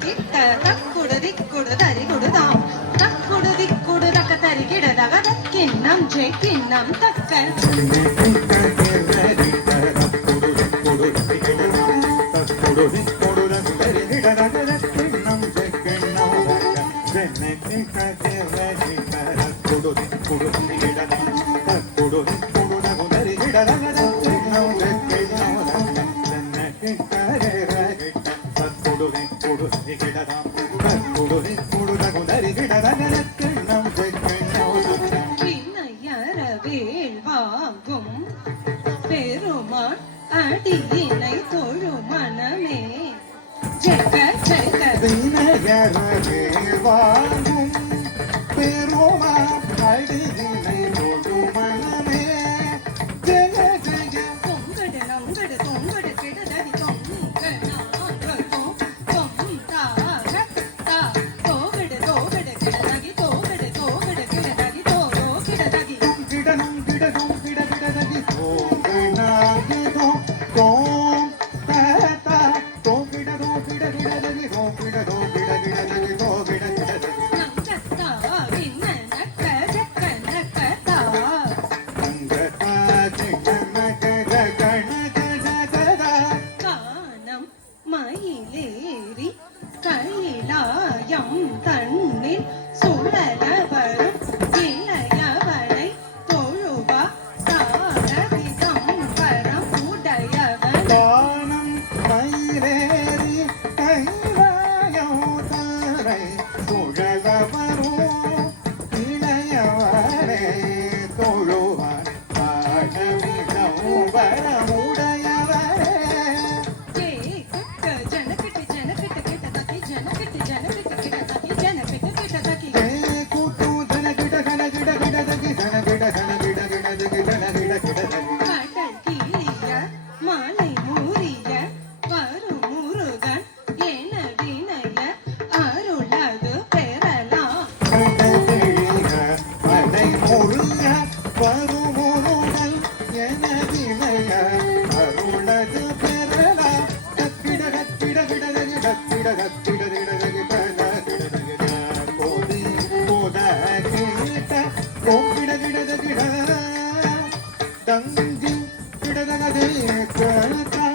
கிட்ட தக்குடு திக்குடு தரிகுடுதாம் தக்குடு திக்குடு தக்க. தரிகிடதக தக்கிண்ணம் ஜே கிண்ணம் தக்க அடியினை தொழு மனமே ஜெக ஜெக வாங்கும் பெருமா அடியினை fue, ¿eh? தங்கி கிடதகதே கலத்தா